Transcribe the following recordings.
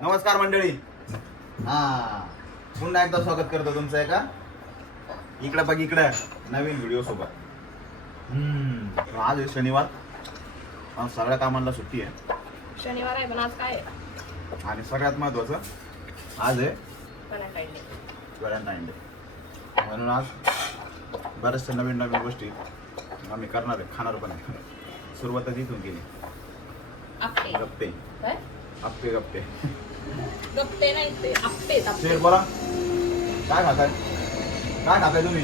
नमस्कार मंडळी. पुन्हा एकदा स्वागत करतो तुमचं एका इकडं बघ इकडं नवीन व्हिडिओ सोबत. आज आहे शनिवार, आज सगळ्या कामांना सुट्टी आहे. शनिवार आहे पण आज काय आहे? आणि सगळ्यात महत्वाचं आज आहे व्हॅलेंटाईन डे. Valentine day. म्हणून आज बऱ्याचशा नवीन नवीन गोष्टी आम्ही करणार आहे, खाणार पण आहे. सुरुवातच इथून केली. आप्पे. गप्पे काय? आप्पे गप्पे गप्पे नाही ते आप्पे. शेर बोला, काय खाताय? काय खाताय तुम्ही?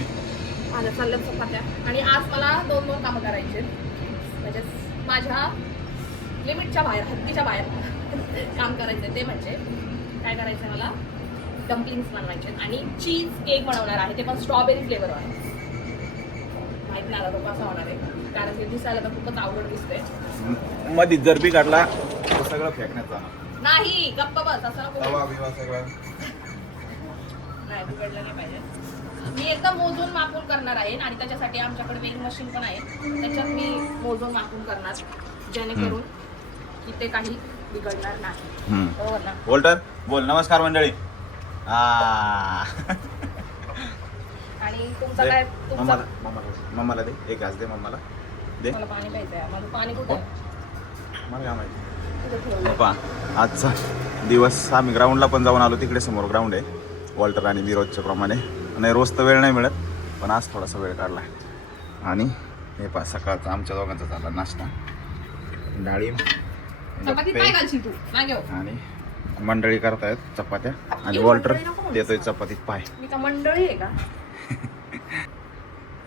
माझ्या चालल्या चपात्या आणि आज मला दोन कामं करायचे, म्हणजे माझ्या लिमिटच्या बाहेर, हद्दीच्या बाहेर काम करायचे. ते म्हणजे काय करायचं, मला डम्पलिंग्स बनवायचे आणि चीज केक बनवणार आहे, ते पण स्ट्रॉबेरी फ्लेवर आहे. माहित नाही आता तो कसा होणार आहे, कारण ते दिसायला तर खूपच आवडत दिसते. मध्ये जर बी काढला तर सगळं फेकण्यात जाणार नाही, गप्प बस. असं नको. तवा बिवा सगळं नाही, बिघडलं नाही पाहिजे. मी एकदम मोजून मापून करणार आहे आणि त्याच्यासाठी आमच्याकडे वेलिंग मशीन पण आहे. त्याच्यात मी मोजून मापून करणार, जेणेकरून इथे काही बिघडणार नाही. बरोबर ना? वॉल्टर बोल. नमस्कार मंडळी. आणि तुमचं काय? तुमचं मम्माला दे एक घास, दे मम्माला दे. मला पाणी प्यायचं आहे. माझं पाणी कुठं आहे? मला काय माहिती. कुठं ठेवलंय? पहा, आजचा दिवस आम्ही ग्राउंडला पण जाऊन आलो. तिकडे समोर ग्राउंड आहे, वॉल्टर आणि मी रोजच्या प्रमाणे. नाही, रोज तर वेळ नाही मिळत, पण आज थोडासा वेळ काढला. आणि हे पहा, सकाळचा आमच्या दोघांचा झाला नाश्ता. डाळिंब, चपातीत काय घालशील तू? नाही घेऊ. आणि मंडळी करतायत चपात्या आणि वॉल्टर देतोय चपातीत पाय. मी का मंडळी आहे का?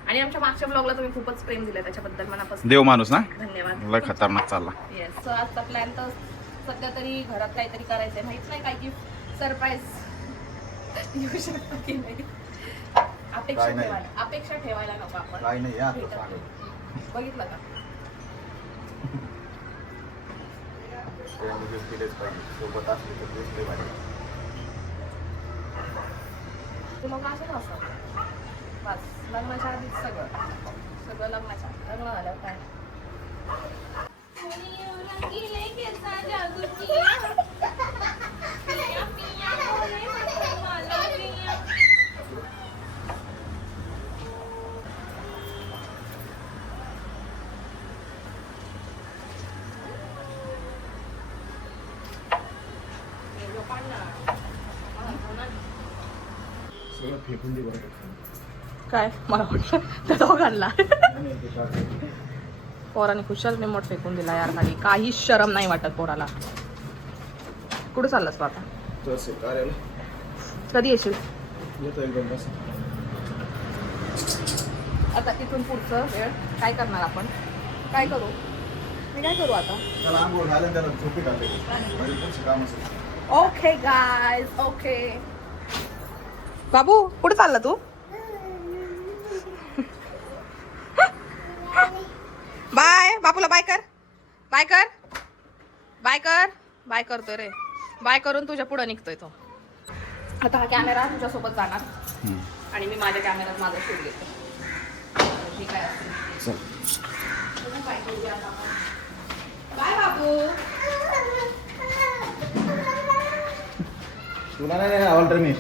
आणि आमच्या मागच्या ब्लॉगला तुम्ही खूपच प्रेम दिलं, त्याच्याबद्दल मनापासून देव माणूस ना, धन्यवाद. लय खतरनाक चालला. येस. सो आजचा प्लॅन तर सध्या तरी घरात काहीतरी करायचंय, माहित नाही काय की सरप्राईज येऊ शकतो की नाही. काय नाही. अपेक्षा ठेवायला नको आपण. काय नाही यार, बघितलं का? सोबत असले तर दिसले पाहिजे. ते लोक असं नसतात. बस लग्नाच्या आधीच सगळं लग्नाच्या लग्न झाल्यावर काय. सगळं फेकून दे बरं. काय मला वाटलं त्या दोघांना पोराने खुशाल रिमोट फेकून दिला यार खाली. काही शरम नाही वाटत पोराला. कुठे चाललास तू आता? तसं कार्याला कधी येशील? येतो एकदम बस. आता इथून पुढचं वेळ काय करणार आपण? काय करू? मी काय करू आता? त्याला आंघोळ घालून त्याला झोपी घालते. म्हणजे पुढचं काम असेल. Okay guys, okay. बाबू कुठे चालला तू? बाय. बापूला बाय कर. बाय कर. बाय कर. बाय करतोय रे. बाय करून तुझ्या पुढे निघतोय तो. आता हा कॅमेरा तुझ्यासोबत जाणार आणि मी माझ्या कॅमेऱ्यात माझा शूट घेतो. ठीक आहे. चल. बाय बाबू. तुला नाही ऑल्टर मी.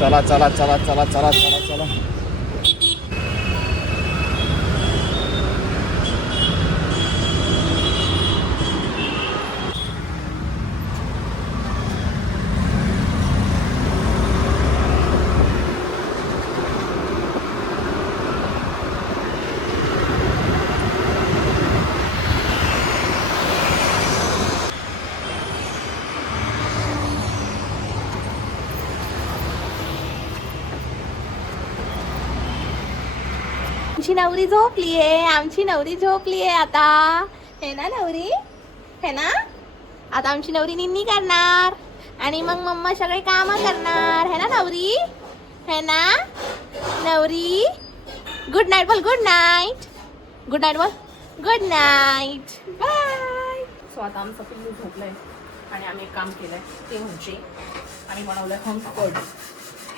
चला चला चला चला चला चला चला. आमची नवरी झोपलीये. आमची नवरी झोपलीये आता. हे ना नवरी? हे ना? आता आमची नवरी निन्नी करणार आणि मग मम्मा सगळे काम करणार. है ना नवरी? है ना नवरी? गुड नाईट बोल. Good night. गुड नाईट बोल. Good night. बाय. सो आता आमचं पिल्लू झोपलंय आणि आम्ही एक काम केलंय, ते म्हणजे आम्ही बनवलंय हंग.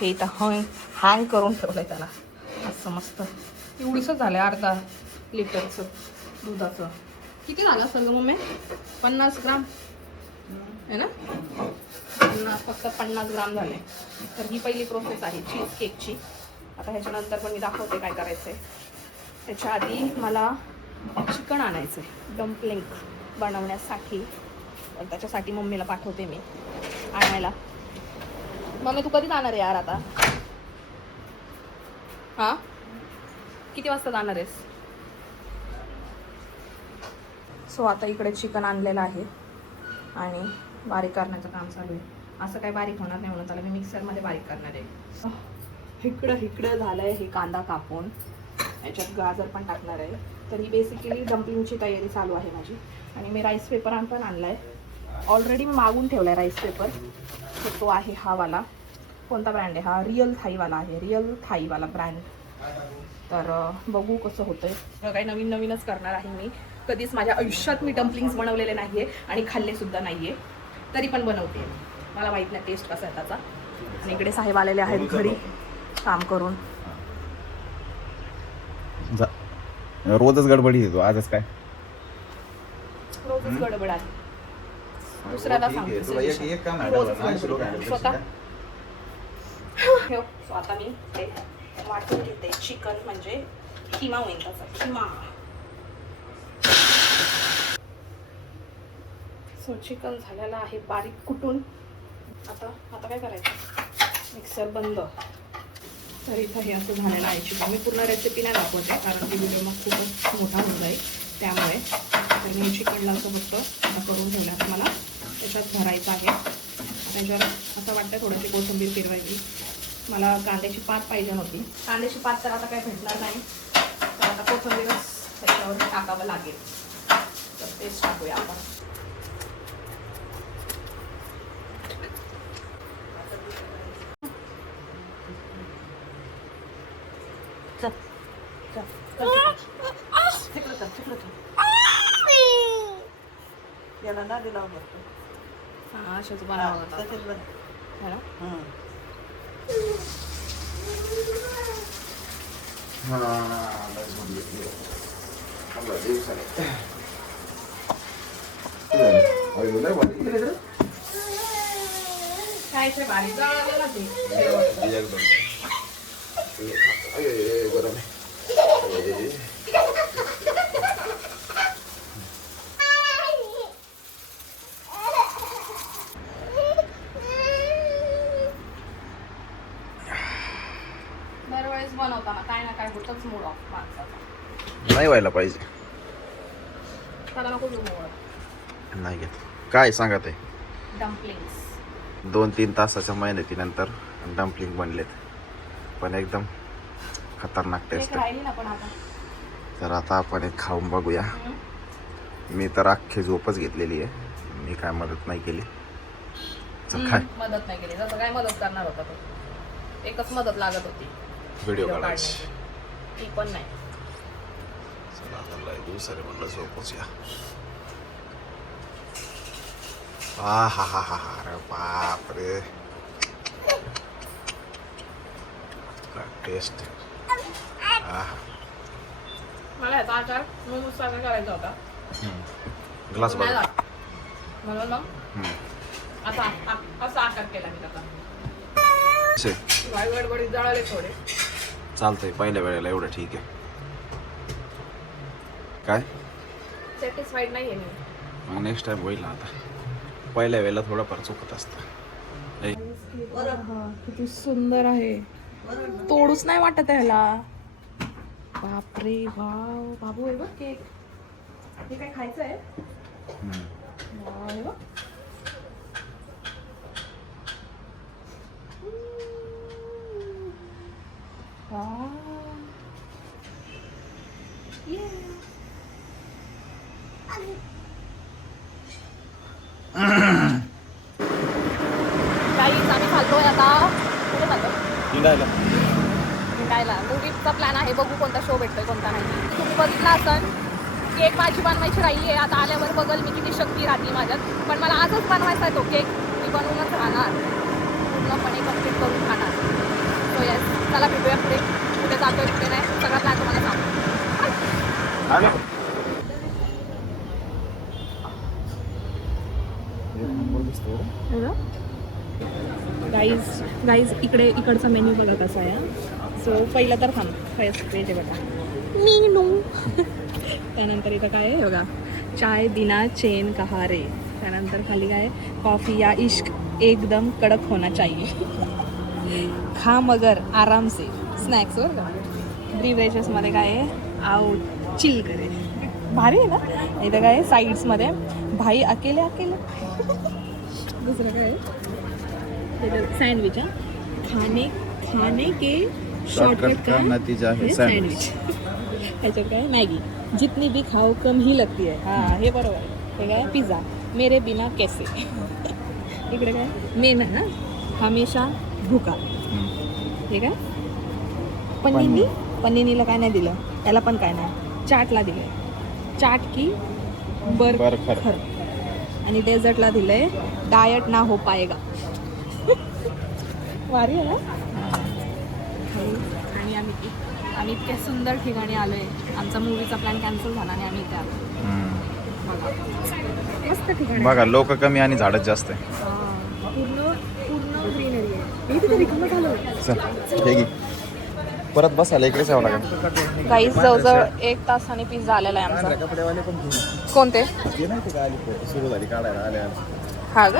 हे इथं हँग करून ठेवलंय त्याला असं मस्त. एवढंच झालंय अर्धा लिटरचं. दुधाचं किती झालं असेल गं मम्मी? 50 ग्राम आहे ना? फक्त 50 ग्राम झाले. तर ही पहिली प्रोसेस आहे चीज केकची. आता ह्याच्यानंतर पण मी दाखवते काय करायचं आहे. त्याच्या आधी मला चिकन आणायचं आहे डम्पलिंग बनवण्यासाठी. तर त्याच्यासाठी मम्मीला पाठवते मी आणायला. मम्मी तू कधी जाणार आहे यार आता? हां किती वाजता जाणार आहेस? सो आता इकडे चिकन आणलेलं आहे आणि बारीक करण्याचं काम चालू आहे. असं काही बारीक होणार नाही म्हणून त्याला मी मिक्सरमध्ये बारीक करणार आहे. इकडं झालं आहे हे कांदा कापून. याच्यात गाजर पण टाकणार आहे. तर ही बेसिकली डम्पलिंगची तयारी चालू आहे माझी. आणि मी राईस पेपर पण आणला आहे. ऑलरेडी मी मागून ठेवला आहे राईस पेपर. तर तो आहे हा वाला. कोणता ब्रँड आहे हा? रिअल थाईवाला आहे. रिअल थाईवाला ब्रँड. तर बघू कसं होतं आहे. काही नवीन नवीनच करणार आहे मी. कधीच माझ्या आयुष्यात मी डम्पलिंग्स बनवलेले नाही आहे आणि खाल्लेसुद्धा नाही आहे. तरी पण बनवते. मला माहीत नाही टेस्ट कसा आहे त्याचा. आणि इकडे साहेब आलेले आहेत घरी काम करून. रोजच गडबडी येतो. आजच काय? रोजच गडबड आहे. दुसऱ्याला सांगते स्वतः. सो आता मी ते वाटून घेते. चिकन म्हणजे किमा होईल त्याचा. किमा. सो चिकन झालेलं आहे बारीक कुटून. आता काय करायचं? मिक्सर बंद. तर इथं हे असं झालेलं आहे चिकन. मी पूर्ण रेसिपी नाही दाखवते कारण ती व्हिडिओ मग खूपच मोठा होऊन जाईल. त्यामुळे तर मी चिकनला असं फक्त आता करून ठेवलं. आता मला त्याच्यात भरायचं आहे. त्याच्यावर असं वाटतं थोडीशी कोथिंबीर फिरवायची. मला कांद्याची पात पाहिजे होती. कांद्याची पात तर आता काही भेटणार नाही. तर आता कोथिंबीरच त्याच्यावर टाकावं लागेल. तर तेच टाकूया आपण. याला ना दिला होता. हां अशाच बनावं होता तसेच बन. है ना? खायचे बारीक जळालं ना ते. दरवेळेस बनवताना काय ना काय होतच मूड ऑफ माणसाचा. नाही व्हायला पाहिजे. त्याला नको घेऊ मूड. नाही घेत. काय सांगा ते? डम्पलिंग्स 2-3 तासाच्या मेहनतीनंतर डम्पलिंग बनलेत. पण एकदम खतरनाक टेस्ट एक राहिली ना पण आता. तर आता आपण एक खाऊन बघूया. मी तर अख्खी झोपच घेतलेली आहे. मी काय मदत नाही केली. चल काय मदत नाही केली. जसं काय मदत करणार होता तो. एकच मदत लागत होती व्हिडिओ काढायची. ती पण नाही. चला आता लय दुसरे म्हणलं झोपच या. हा हा हा हा. अरे बापरे टेस्ट. मला ह्याचा आचार नुसता करायचा होता. ग्लास नाही बघ. झाला. म्हणून मग असा आकार केला मी त्याचा. गडबडीत जळाले थोडे. चालतंय. पहिल्या वेळेला एवढं ठीक आहे. काय सॅटिस्फाईड नाही आहे मी. नेक्स्ट टाइम होईल ना. आता पहिल्या वेळेला थोडंफार चुकत असतं. किती सुंदर आहे. तोडूच नाही वाटत ह्याला. बापरे वाव. बाबू आहे बघ केक. हे काय खायचं आहे? वाव हे बघ. आम्ही चालतोय आता. कुठे चालतो? फिरायला. मूवीचा प्लॅन आहे. बघू कोणता शो भेटतोय कोणता नाही. तुम्ही बघितला असन केक माझी बनवायची राहिली आहे. आता आल्यावर बघल मी किती शक्ती राहते माझ्यात. पण मला आजच बनवायचा आहे तो केक. मी बनवूनच राहणार. पूर्णपणे कम्प्लीट करून खाणार. सो येस चला भेटूया पुढे. कुठे जातोय कुठे नाही सगळा प्लॅन तुम्हाला सांगतो. गाईज इकडचा मेन्यू बघा कसा आहे. सो पहिलं तर थांब फर्स्ट पेज आहे बघा मेनू. त्यानंतर इथं काय आहे बघा, चाय बिना चैन कहा रे. त्यानंतर खाली काय आहे, कॉफी या इश्क एकदम कडक होना चाहिए, खा मगर आराम से. स्नॅक्स बरं का. ब्रिव्हरेजेसमध्ये काय आहे, आऊ चिल करे. भारी आहे ना. इथं काय आहे साईड्समध्ये, भाई अकेले अकेले. दुसरं काय आहे, सँडविच. खाने के शॉर्टकट का नतीजा आहे सँडविच. ह्याच्यात काय मॅगी, जितनी भी खाओ कम ही लगती है. हां हे बरोबर आहे. हे काय पिझ्झा, मेरे बिना कैसे. इकडे काय मेन आहे ना, हमेशा भुका. हे काय पन्नीनीला काय नाही दिलं, त्याला पण काय नाही. चाटला दिलं चाट की बरखर. आणि डेझर्टला दिलंय डायट ना हो पाएगा. वारी आहे ना. आणि आम्ही इतक्या सुंदर ठिकाणी आलो आहे. आमचा मूवीचा प्लॅन कॅन्सल झाला आणि आम्ही इथे आलो. बघा मस्त ठिकाण बघा, लोक कमी आणि झाडच जास्त आहे. पूर्ण ग्रीनरी आहे. इथे रिकामं झालं. चल हे घे. परत बसायला इकडेच यावं लागेल. गाईज जवळजवळ 1 तासाने पिझ्झा आलेला आहे आमचा. कपडेवाले पण कोणते सुरू झाली काढायला आल्या. हा ग.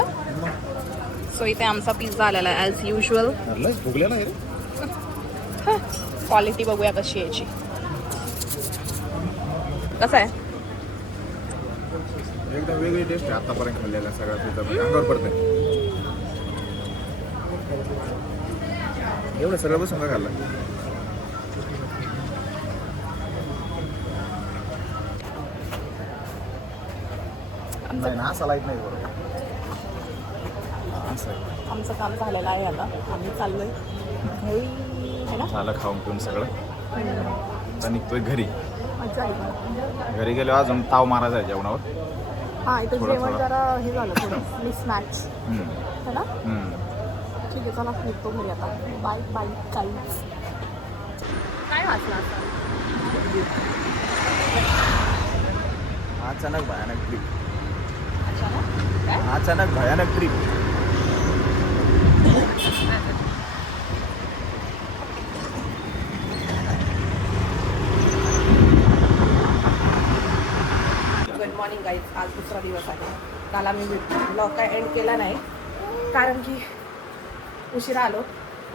सो इथे आमचा पिझ्झा आलेला आहे ॲज युजल. भुगले ना रे. क्वालिटी बघूया कशी आहे याची. कसं आहे, एकदम वेगळी टेस्ट आहे आतापर्यंत खाल्लेला सगळा पिझ्झा. अंगावर पडतंय. एवढं सगळं बसून का खाल्लं. असा लाईट नाही बरोबर. आमचं काम झालेलं आहे. आता आम्ही चाललोय घरी है ना. झालं खाऊन पिऊन सगळं. आता निघतोय घरी. मजा आली. घरी गेलो अजून ताव मारायचा आहे जेवणावर. हां इथं थोडं जेवण थोडं. जरा हे झालं थोडं मिसमॅच है ना. ठीक आहे चला निघतो घरी आता. Bye bye. काहीच काय वाचलं आता. अचानक भयानक ट्रिप. अचानक काय अचानक भयानक ट्रिप. Good morning guys. आज दुसरा दिवस आहे. काल आम्ही ब्लॉग काय एंड केला नाही कारण की उशिरा आलो.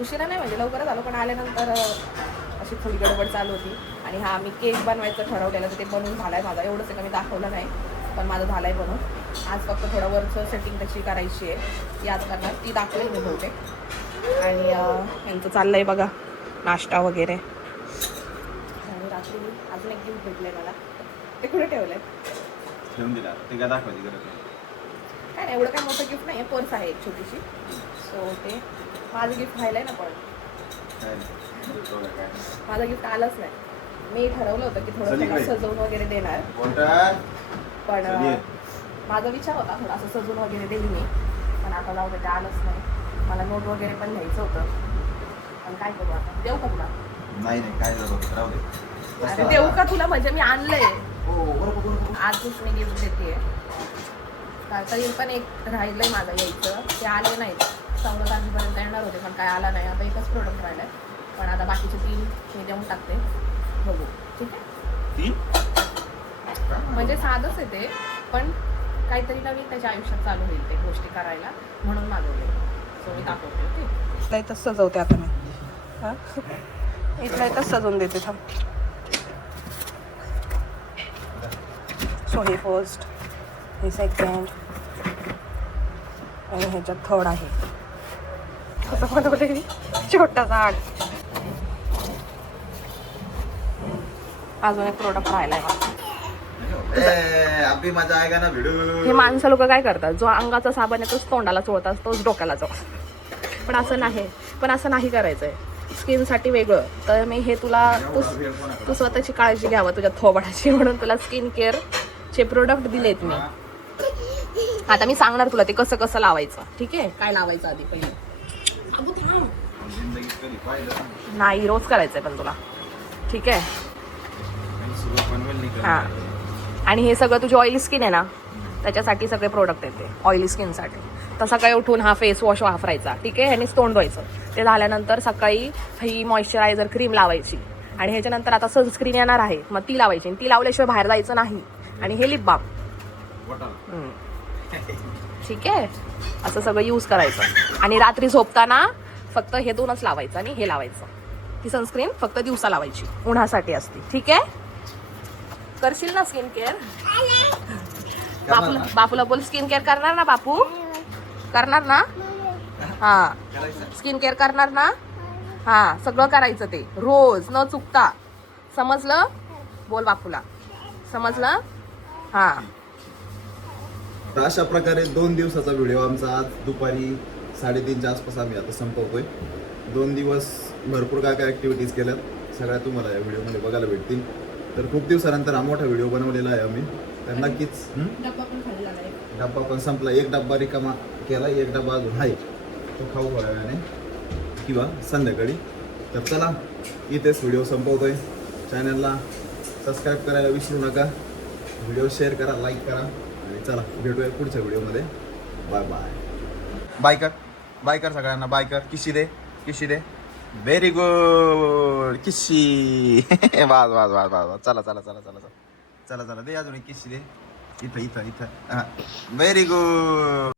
उशिरा नाही म्हणजे लवकरच आलो, पण आल्यानंतर अशी थोडी गडबड चालू होती. आणि हा मी केक बनवायचं ठरवलेलं तर ते बनवून झालं आहे माझा. एवढंच आहे का मी दाखवलं नाही, पण माझं झालं आहे बनवून. आज फक्त थोडं वरचं सेटिंग त्याची करायची आहे. ती आज करणार, ती दाखवेल मी बहुतेक. आणि यांचं चाललं आहे बघा नाश्ता वगैरे. आणि रात्री अजून एक गिफ्ट भेटलं आहे मला. ते कुठे ठेवलं आहे ठेवून दिला. ते काय दाखवायची गरज नाही. काय नाही एवढं काय मोठं गिफ्ट नाही आहे. पर्स आहे एक छोटीशी. सो ते माझं गिफ्ट व्हायला आहे ना. पण काय नाही. माझं गिफ्ट आलंच नाही. मी ठरवलं होतं की थोडं त्याला सजवून वगैरे देणार, पण माझा विचार होता थोडा असं सजवून वगैरे देईल मी. पण आता जाऊ दे, ते आलंच नाही. मला नोट वगैरे पण घ्यायचं होतं, पण काय करू आता. देऊ का तुला. नाही नाही काय झालं राहू दे. अरे देऊ का तुला म्हणजे मी आणलंय आजच मी गिफ्ट देते. तरी पण एक राहिलंय माझं यायचं, ते आले नाहीत. 14 तारखेपर्यंत येणार होते पण काय आला नाही. आता एकच प्रोडक्ट राहिलं आहे, पण आता बाकीचे 3 हे देऊन टाकते. बघू ठीक आहे. म्हणजे साधंच आहे ते, पण काहीतरी नवीन त्याच्या आयुष्यात चालू होईल ते गोष्टी करायला, म्हणून मागवले. सो मी दाखवते. ओके इथलं इथंच सजवते आता मी. हां इथलं इथंच सजवून देते. थांब. सो हे फर्स्ट, हे सेकंड आणि ह्याच्यात थर्ड आहे. कसं बनवले मी छोटा झाड. अजून एक प्रोडक्ट राहिलाय मला. अभी मजा आएगा ना व्हिडिओ. हे माणसं लोक काय करतात, जो अंगाचा साबण आहे तोच तोंडाला चोळतात, तोच डोक्याला चोळतात. पण असं नाही करायचं आहे. स्किनसाठी वेगळं. तर मी हे तू स्वतःची काळजी घ्यावं तुझ्या थोबाडाची, म्हणून तुला स्किन केअरचे प्रोडक्ट दिलेत मी. आता मी सांगणार तुला ते कसं कसं लावायचं. ठीक आहे. काय लावायचं आधी पहिले. नाही रोज करायचंय पण तुला. ठीक आहे. हां आणि हे सगळं तुझी ऑइली स्किन आहे ना, त्याच्यासाठी सगळे प्रोडक्ट येते ऑइली स्किनसाठी. तर सकाळी उठून हा फेस वॉश वापरायचा, ठीक आहे, ह्यानेच तोंड धुवायचं. ते झाल्यानंतर सकाळी ही मॉइश्चरायझर क्रीम लावायची आणि ह्याच्यानंतर आता सनस्क्रीन येणार आहे, मग ती लावायची. ती लावल्याशिवाय बाहेर जायचं नाही. आणि हे लिप बाम, ठीक आहे, असं सगळं यूज करायचं. आणि रात्री झोपताना फक्त हे दोनच लावायचं आणि हे लावायचं. ती सनस्क्रीन फक्त दिवसा लावायची, उन्हासाठी असते, ठीक आहे. करशील ना स्किन केअर? बापूला बोल स्किन केअर करणार ना बापू? करणार ना? हा, स्किन केअर करणार ना? हा, सगळं करायचं ते रोज न चुकता, समजलं? बोल बापूला, समजलं? हा. तर अशा प्रकारे 2 दिवसाचा व्हिडिओ आमचा आज दुपारी 3:30च्या आसपास आम्ही आता संपवतोय. 2 दिवस भरपूर काय काय ॲक्टिव्हिटीज केल्यात, सगळ्या तुम्हाला या व्हिडिओमध्ये बघायला भेटतील. तर खूप दिवसानंतर हा मोठा व्हिडिओ बनवलेला आहे आम्ही. तर नक्कीच डब्बा पण संपला, एक डब्बा रिकामा केला, एक डब्बा अजून आहे, तो खाऊ थोड्या वेळाने किंवा संध्याकाळी. तर चला, इथेच व्हिडिओ संपवतोय. चॅनलला सबस्क्राईब करायला विसरू नका, व्हिडिओ शेअर करा, लाईक करा आणि चला भेटूया पुढच्या व्हिडिओमध्ये. Bye bye. बाय कर सगळ्यांना, बाय कर. किशी दे, किशी दे. व्हेरी गुड, किशी. वाज वाज वाज वाज. चला चला चला चला चला चला चला दे अजून एक किशी दे. इथं इथं इथं. हां, व्हेरी गुड.